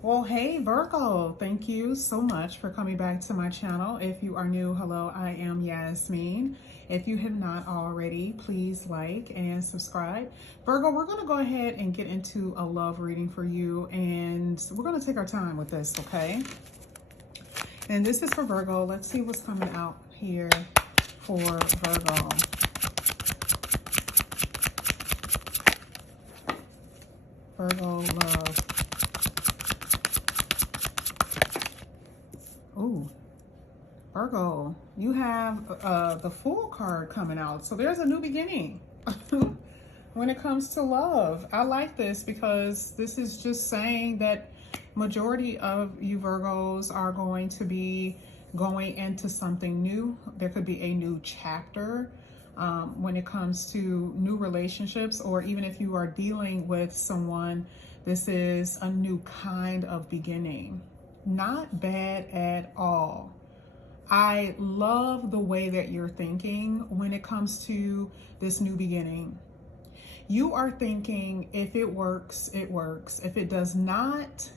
Well, hey Virgo, thank you so much for coming back to my channel. If you are new, hello, I am Yasmin. If you have not already, please like and subscribe. Virgo, we're going to go ahead and get into a love reading for you, and we're going to take our time with this, okay? And this is for Virgo. Let's see what's coming out here for Virgo. Virgo love. Ooh. Virgo, you have the Fool card coming out. So there's a new beginning when it comes to love. I like this because this is just saying that majority of you Virgos are going to be going into something new. There could be a new chapter when it comes to new relationships, or even if you are dealing with someone, this is a new kind of beginning. Not bad at all. I love the way that you're thinking when it comes to this new beginning. You are thinking, if it works, it works. If it does not,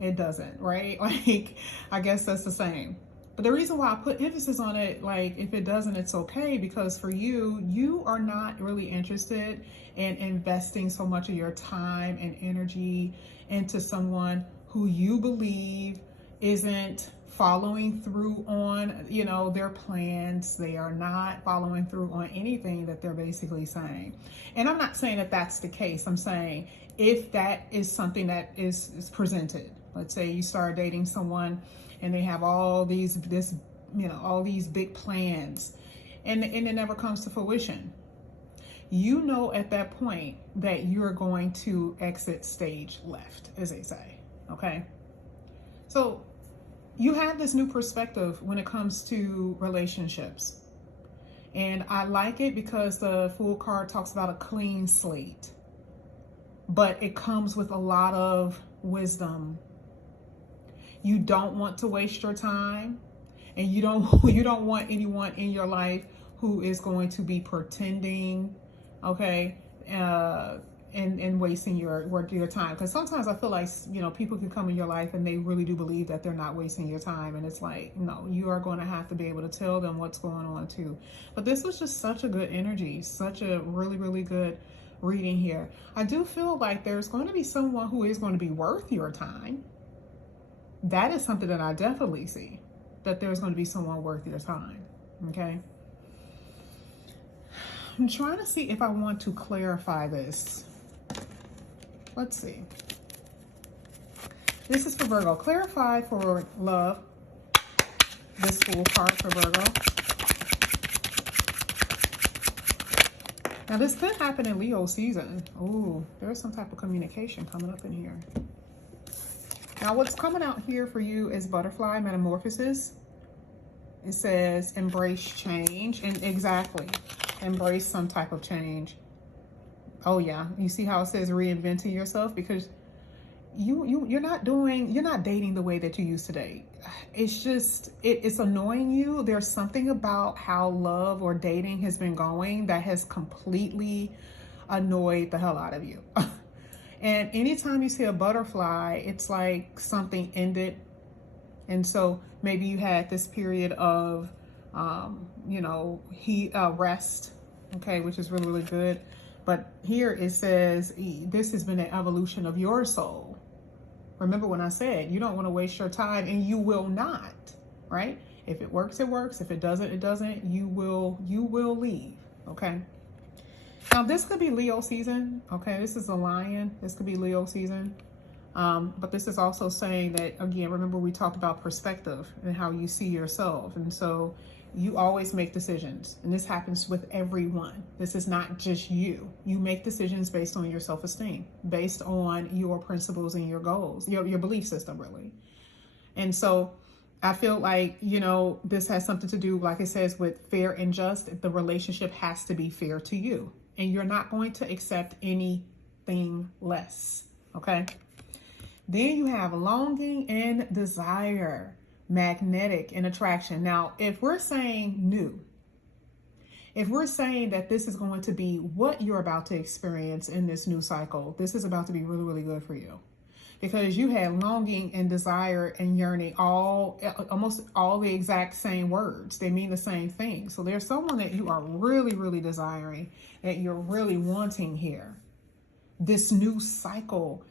it doesn't, right? Like, I guess that's the same. But the reason why I put emphasis on it, like, if it doesn't, it's okay, because for you, you are not really interested in investing so much of your time and energy into someone who you believe isn't following through on, their plans. They are not following through on anything that they're basically saying. And I'm not saying that that's the case. I'm saying if that is something that is presented, let's say you start dating someone and they have all these big plans, and it never comes to fruition. You know at that point that you're going to exit stage left, as they say. Okay, so you have this new perspective when it comes to relationships. And I like it because the Fool card talks about a clean slate, but it comes with a lot of wisdom. You don't want to waste your time, and you don't want anyone in your life who is going to be pretending, okay, and wasting your time. Because sometimes I feel like, people can come in your life and they really do believe that they're not wasting your time, and it's like, no, you are going to have to be able to tell them what's going on too. But this was just such a good energy, such a really good reading here. I do feel like there's going to be someone who is going to be worth your time. That is something that I definitely see, that there's going to be someone worth your time. Okay, I'm trying to see if I want to clarify this. Let's see. This is for Virgo. Clarify for love. This Fool card for Virgo. Now this could happen in Leo season. Ooh, there's some type of communication coming up in here. Now what's coming out here for you is butterfly, metamorphosis. It says embrace change, and exactly, embrace some type of change. Oh yeah, you see how it says reinventing yourself, because you're not dating the way that you used to date. It's just, it's annoying you. There's something about how love or dating has been going that has completely annoyed the hell out of you. And anytime you see a butterfly, it's like something ended. And so maybe you had this period of, rest, okay, which is really good. But here it says, this has been an evolution of your soul. Remember when I said, you don't want to waste your time, and you will not, right? If it works, it works. If it doesn't, it doesn't. You will leave, okay? Now, this could be Leo season, okay? This is a lion. This could be Leo season. But this is also saying that, again, remember we talked about perspective and how you see yourself. And so you always make decisions. And this happens with everyone. This is not just you. You make decisions based on your self-esteem, based on your principles and your goals, your belief system, really. And so I feel like, this has something to do, like it says, with fair and just. The relationship has to be fair to you. And you're not going to accept anything less, okay? Then you have longing and desire, magnetic and attraction. Now, if we're saying new, if we're saying that this is going to be what you're about to experience in this new cycle, this is about to be really good for you. because you had longing and desire and yearning, almost all the exact same words. They mean the same thing. So there's someone that you are really, really desiring, that you're really wanting here. This new cycle,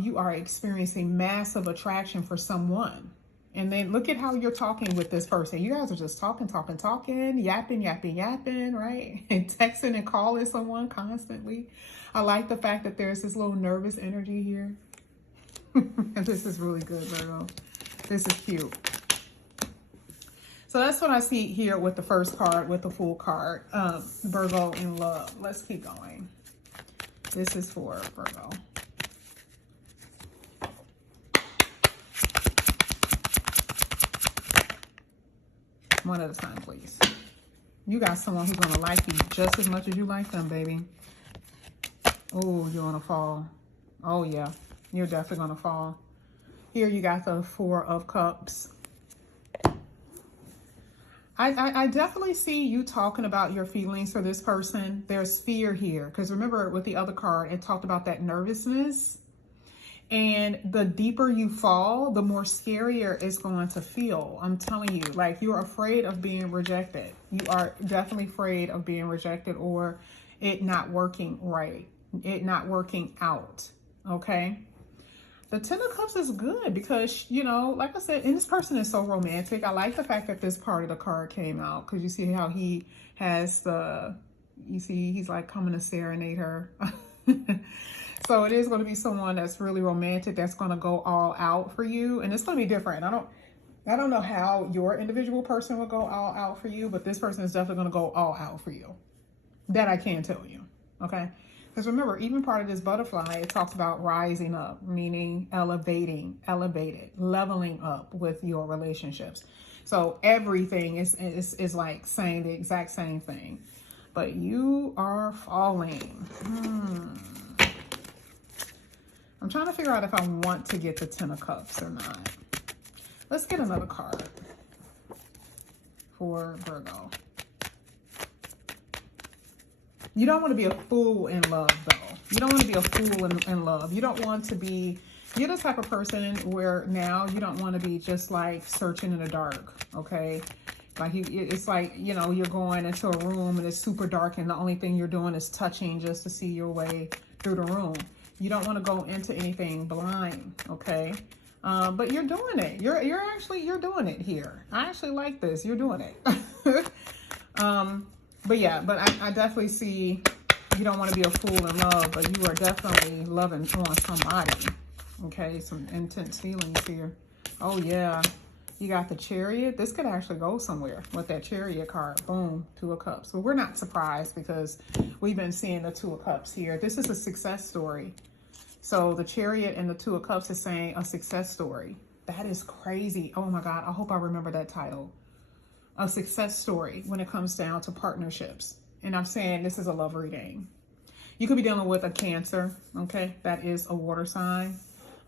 you are experiencing massive attraction for someone. And then look at how you're talking with this person. You guys are just talking, yapping, right? And texting and calling someone constantly. I like the fact that there's this little nervous energy here. And this is really good, Virgo. This is cute. So that's what I see here with the first card, with the Fool card. Virgo in love. Let's keep going. This is for Virgo. One at a time, please. You got someone who's going to like you just as much as you like them, baby. Oh, you're going to fall. Oh, yeah. You're definitely going to fall. Here you got the Four of Cups. I definitely see you talking about your feelings for this person. There's fear here. Because remember, with the other card, it talked about that nervousness. And the deeper you fall, the more scarier it's going to feel. I'm telling you, like, you're afraid of being rejected. You are definitely afraid of being rejected, or it not working right. It not working out. Okay? The Ten of Cups is good because, you know, like I said, and this person is so romantic. I like the fact that this part of the card came out because you see how he has the, you see, he's like coming to serenade her. So it is going to be someone that's really romantic, that's going to go all out for you. And it's going to be different. I don't know how your individual person will go all out for you, but this person is definitely going to go all out for you. That I can tell you. Okay? Because remember, even part of this butterfly, it talks about rising up, meaning elevated, leveling up with your relationships. So everything is like saying the exact same thing. But you are falling. I'm trying to figure out if I want to get the Ten of Cups or not. Let's get another card for Virgo. You don't want to be a fool in love, though. You don't want to be a fool in love. You don't want to be, you're the type of person where now you don't want to be just like searching in the dark, okay? Like it's like, you know, you're going into a room and it's super dark and the only thing you're doing is touching just to see your way through the room. You don't want to go into anything blind, okay? But you're doing it. You're doing it here. I actually like this. You're doing it. But yeah, but I definitely see you don't want to be a fool in love, but you are definitely loving on somebody. Okay, some intense feelings here. Oh yeah, you got the Chariot. This could actually go somewhere with that Chariot card. Boom, Two of Cups. But we're not surprised because we've been seeing the Two of Cups here. This is a success story. So the Chariot and the Two of Cups is saying a success story. That is crazy. Oh my God, I hope I remember that title. A success story when it comes down to partnerships. And I'm saying this is a love reading. You could be dealing with a Cancer, okay? That is a water sign.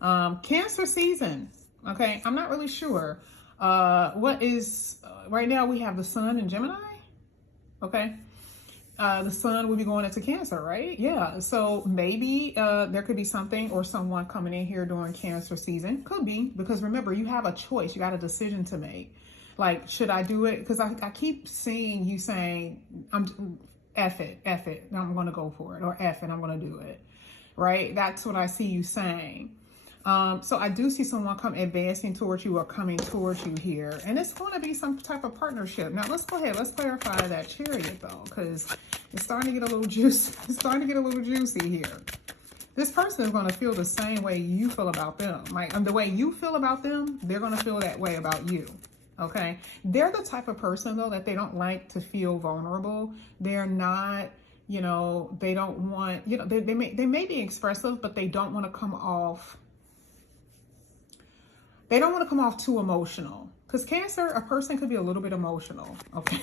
Cancer season, okay? I'm not really sure. What is, right now we have the Sun in Gemini, okay? The Sun will be going into Cancer, right? Yeah, so maybe there could be something or someone coming in here during Cancer season. Could be, because remember, you have a choice. You got a decision to make. Like, should I do it? Because I keep seeing you saying, F it, I'm going to go for it. Or F it, I'm going to do it. Right? That's what I see you saying. So I do see someone advancing towards you or coming towards you here. And it's going to be some type of partnership. Now, let's go ahead. Let's clarify that Chariot, though. Because it's starting to get a little juicy. It's starting to get a little juicy here. This person is going to feel the same way you feel about them. Like, the way you feel about them, they're going to feel that way about you. Okay, they're the type of person, though, that they don't like to feel vulnerable. They're not, you know, they don't want, you know, they may be expressive, but they don't want to come off. They don't want to come off too emotional. Because Cancer, a person could be a little bit emotional. Okay.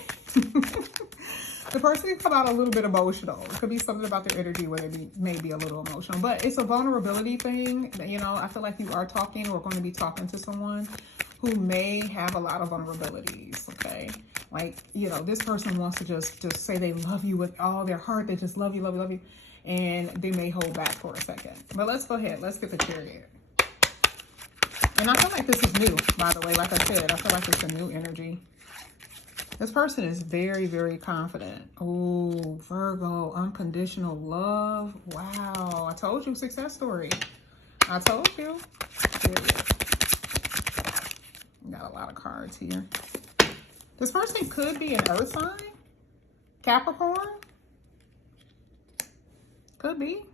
The person can come out a little bit emotional. It could be something about their energy where they may be a little emotional. But it's a vulnerability thing. You know, I feel like you are talking or going to be talking to someone who may have a lot of vulnerabilities, okay? Like, you know, this person wants to just say they love you with all their heart. They just love you, love you, love you. And they may hold back for a second. But let's go ahead. Let's get the Chariot. And I feel like this is new, by the way. Like I said, I feel like it's a new energy. This person is very, very confident. Oh, Virgo, unconditional love. Wow. I told you, success story. I told you. Period. Got a lot of cards here. This person could be an earth sign. Capricorn. Could be.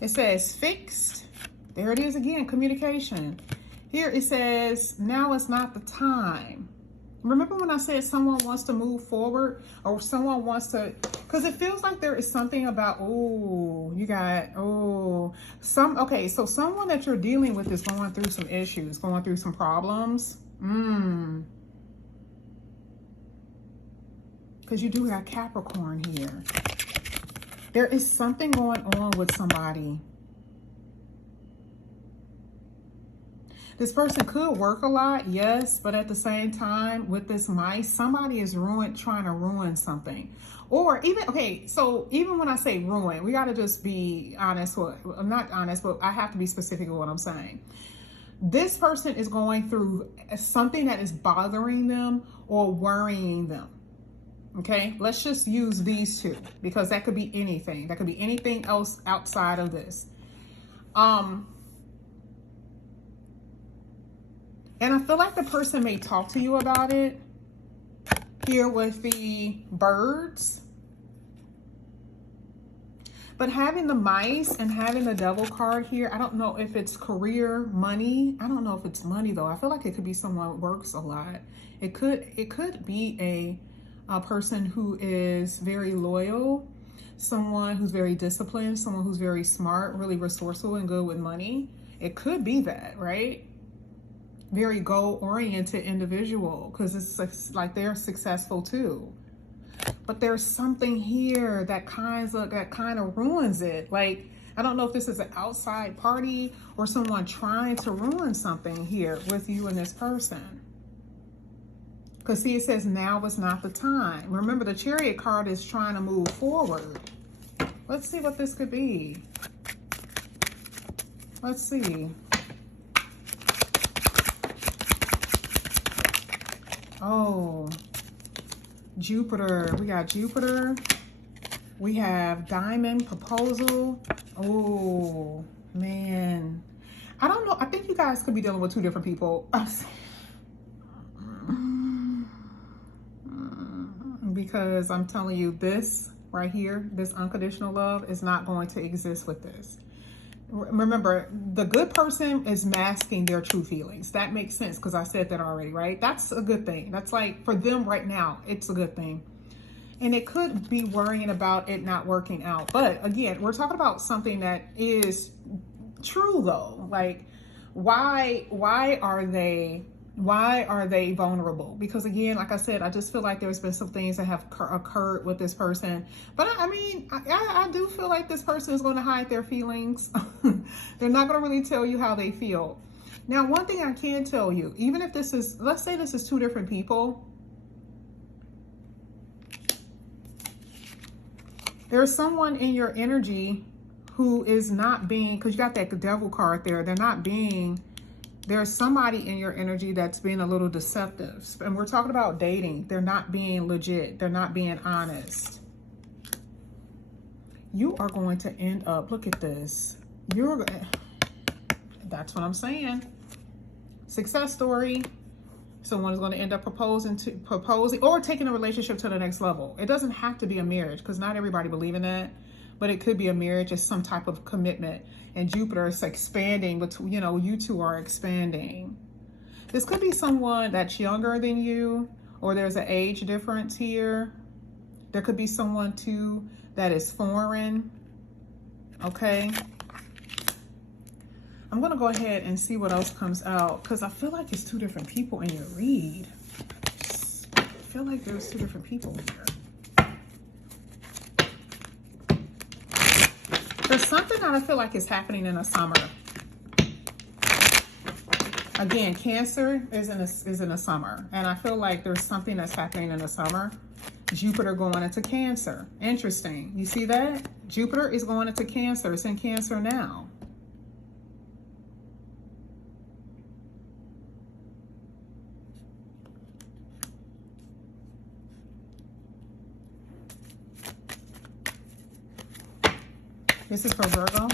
It says fixed. There it is again, communication. Here it says, now is not the time. Remember when I said someone wants to move forward, or someone wants to, because it feels like there is something about, oh, you got, oh, okay, so someone that you're dealing with is going through some issues, going through some problems. Because you do have Capricorn here. There is something going on with somebody. This person could work a lot, yes, but at the same time, with this mice, somebody is trying to ruin something. Or even, okay, so even when I say ruin, we got to just be honest. Well, I'm not honest, but I have to be specific with what I'm saying. This person is going through something that is bothering them or worrying them. Okay, let's just use these two, because that could be anything. That could be anything else outside of this. And I feel like the person may talk to you about it. Here with the birds. But having the mice and having the devil card here, I don't know if it's career, money. I don't know if it's money though. I feel like it could be someone who works a lot. It could be a person who is very loyal, someone who's very disciplined, someone who's very smart, really resourceful and good with money. It could be that, right? Very goal-oriented individual, because it's like they're successful too. But there's something here that kind of ruins it. Like, I don't know if this is an outside party or someone trying to ruin something here with you and this person. Because see, it says now is not the time. Remember, the Chariot card is trying to move forward. Let's see what this could be. Let's see. Oh, Jupiter. We got Jupiter. We have Diamond, proposal. Oh, man. I don't know. I think you guys could be dealing with two different people. Because I'm telling you, this right here, this unconditional love is not going to exist with this. Remember, the good person is masking their true feelings. That makes sense because I said that already, right? That's a good thing. That's like, for them right now, it's a good thing. And it could be worrying about it not working out. But again, we're talking about something that is true though. Like, why are they vulnerable? Because again, like I said, I just feel like there's been some things that have occurred with this person. But I mean, I do feel like this person is going to hide their feelings. They're not going to really tell you how they feel. Now, one thing I can tell you, even if this is, let's say this is two different people, there's someone in your energy who is not being, because you got that devil card there, there's somebody in your energy that's being a little deceptive. And we're talking about dating. They're not being legit. They're not being honest. You are going to end up, look at this. That's what I'm saying. Success story. Someone is going to end up proposing or taking a relationship to the next level. It doesn't have to be a marriage, because not everybody believes in that. But it could be a marriage, it's some type of commitment. And Jupiter is expanding, but you two are expanding. This could be someone that's younger than you, or there's an age difference here. There could be someone too that is foreign. Okay. I'm gonna go ahead and see what else comes out, because I feel like it's two different people in your read. I feel like there's two different people here. There's something that I feel like is happening in the summer. Again, Cancer is in the summer. And I feel like there's something that's happening in the summer. Jupiter going into Cancer. Interesting. You see that? Jupiter is going into Cancer. It's in Cancer now. This is for Virgo.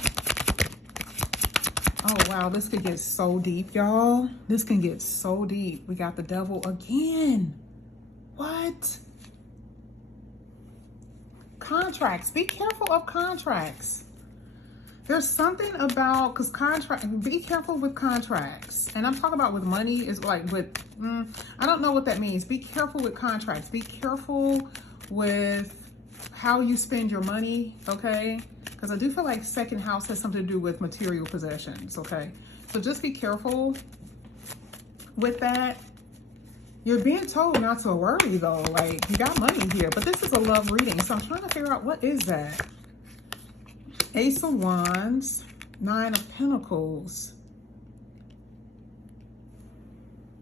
Oh, wow. This could get so deep, y'all. This can get so deep. We got the devil again. What? Contracts. Be careful of contracts. There's something about, because be careful with contracts. And I'm talking about with money, is like with, I don't know what that means. Be careful with contracts. Be careful with how you spend your money, okay? Because I do feel like second house has something to do with material possessions, okay? So just be careful with that. You're being told not to worry though, like you got money here, but this is a love reading. So I'm trying to figure out what is that? Ace of Wands, Nine of Pentacles.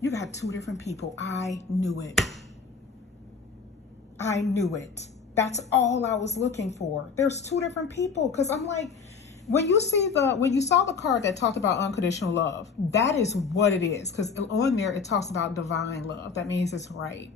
You got two different people. I knew it. I knew it. That's all I was looking for. There's two different people. Because I'm like, when you saw the card that talked about unconditional love, that is what it is. Because on there, it talks about divine love. That means it's right.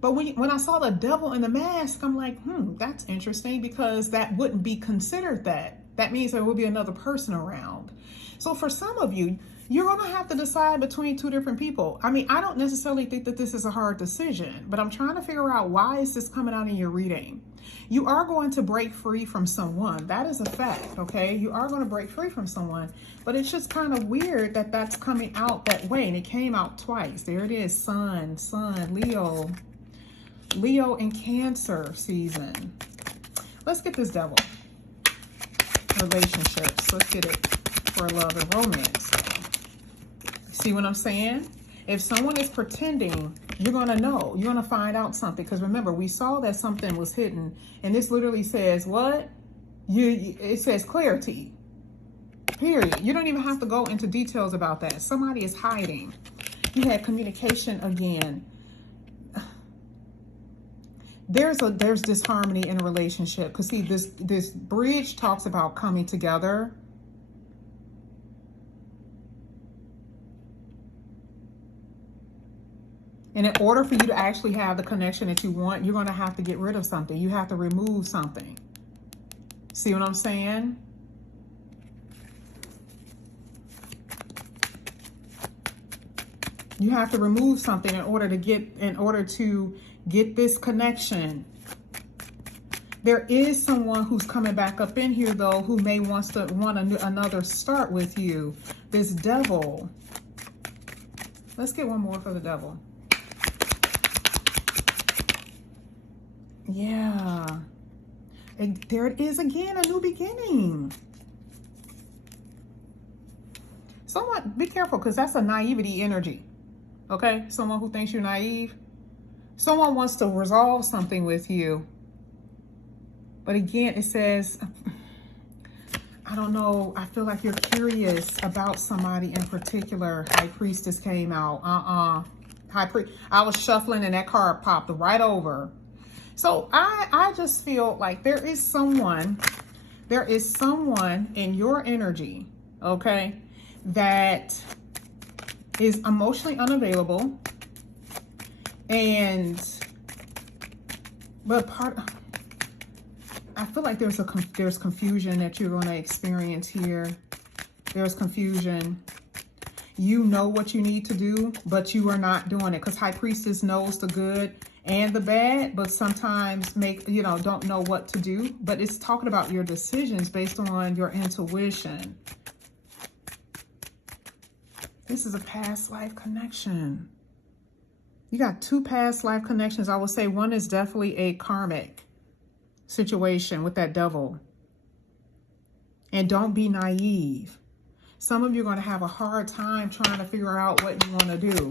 But when I saw the devil in the mask, I'm like, that's interesting, because that wouldn't be considered that. That means there will be another person around. So for some of you, you're going to have to decide between two different people. I mean, I don't necessarily think that this is a hard decision, but I'm trying to figure out, why is this coming out in your reading? You are going to break free from someone. That is a fact, okay? You are going to break free from someone, but it's just kind of weird that that's coming out that way. And it came out twice. There it is. Sun, Leo and Cancer season. Let's get this devil. Relationships. Let's get it for love and romance. See what I'm saying? If someone is pretending, you're going to know. You're going to find out something. Because remember, we saw that something was hidden. And this literally says what? It says clarity. Period. You don't even have to go into details about that. Somebody is hiding. You had communication again. There's disharmony in a relationship, because see, this bridge talks about coming together. And in order for you to actually have the connection that you want, you're going to have to get rid of something. You have to remove something. See what I'm saying? You have to remove something in order to get this connection. There is someone who's coming back up in here though, who may want another start with you. This devil. Let's get one more for the devil. Yeah. And there it is again, a new beginning. Someone, be careful, because that's a naivety energy. Okay? Someone who thinks you're naive. Someone wants to resolve something with you. But again, it says, I don't know, I feel like you're curious about somebody in particular. High Priestess came out. I was shuffling and that card popped right over. So I just feel like there is someone in your energy, okay, that is emotionally unavailable. But I feel like there's confusion that you're going to experience here. There's confusion. You know what you need to do, but you are not doing it, because High Priestess knows the good and the bad, but sometimes don't know what to do. But it's talking about your decisions based on your intuition. This is a past life connection. You got two past life connections. I would say one is definitely a karmic situation with that devil. And don't be naive. Some of you are going to have a hard time trying to figure out what you want to do.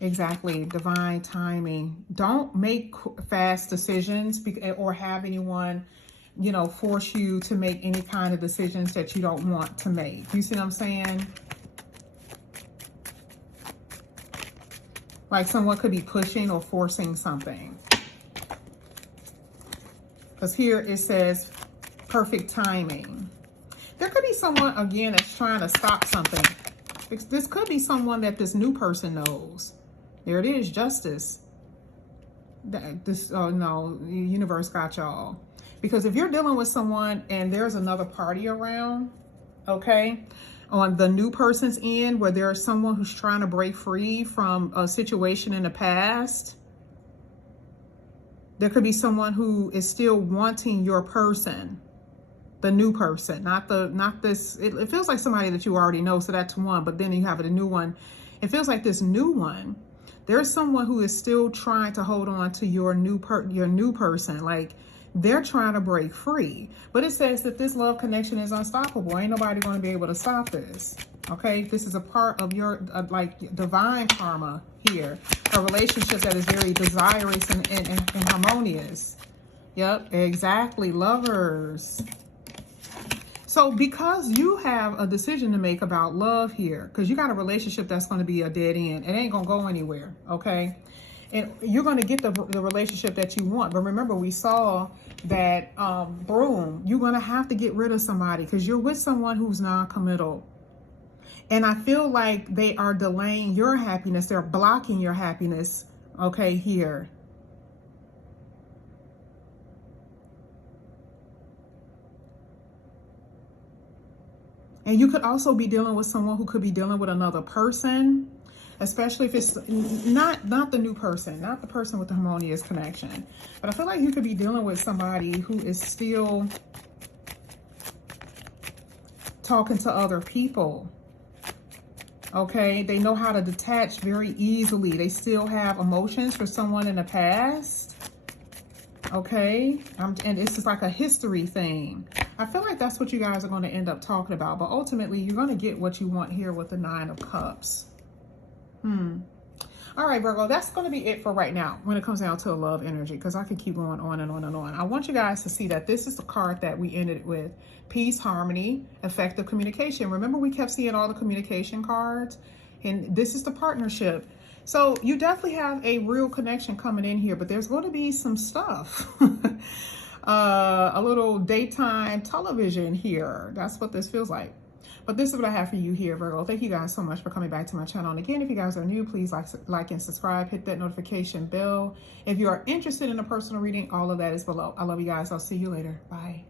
Exactly. Divine timing. Don't make fast decisions or have anyone, force you to make any kind of decisions that you don't want to make. You see what I'm saying? Like someone could be pushing or forcing something. Because here it says perfect timing. There could be someone, again, that's trying to stop something. This could be someone that this new person knows. There it is, justice. Oh no, the universe got y'all. Because if you're dealing with someone and there's another party around, okay, on the new person's end, where there's someone who's trying to break free from a situation in the past, there could be someone who is still wanting your person, the new person, not this. It feels like somebody that you already know, so that's one, but then you have a new one. It feels like this new one, there's someone who is still trying to hold on to your new person. Like, they're trying to break free. But it says that this love connection is unstoppable. Ain't nobody going to be able to stop this. Okay, this is a part of your like divine karma here. A relationship that is very desirous and harmonious. Yep, exactly. Lovers. So because you have a decision to make about love here, because you got a relationship that's going to be a dead end. It ain't going to go anywhere, okay? And you're going to get the relationship that you want. But remember, we saw that broom. You're going to have to get rid of somebody because you're with someone who's non-committal. And I feel like they are delaying your happiness. They're blocking your happiness, okay, here. And you could also be dealing with someone who could be dealing with another person, especially if it's not the new person, not the person with the harmonious connection. But I feel like you could be dealing with somebody who is still talking to other people. Okay, they know how to detach very easily. They still have emotions for someone in the past. Okay, and it's just like a history thing. I feel like that's what you guys are going to end up talking about. But ultimately, you're going to get what you want here with the 9 of Cups. All right, Virgo, that's going to be it for right now when it comes down to a love energy, because I could keep going on and on and on. I want you guys to see that this is the card that we ended with. Peace, harmony, effective communication. Remember, we kept seeing all the communication cards, and this is the partnership. So you definitely have a real connection coming in here, but there's going to be some stuff. A little daytime television here. That's what this feels like. But this is what I have for you here, Virgo. Thank you guys so much for coming back to my channel. And again, if you guys are new, please like and subscribe. Hit that notification bell. If you are interested in a personal reading, all of that is below. I love you guys. I'll see you later. Bye.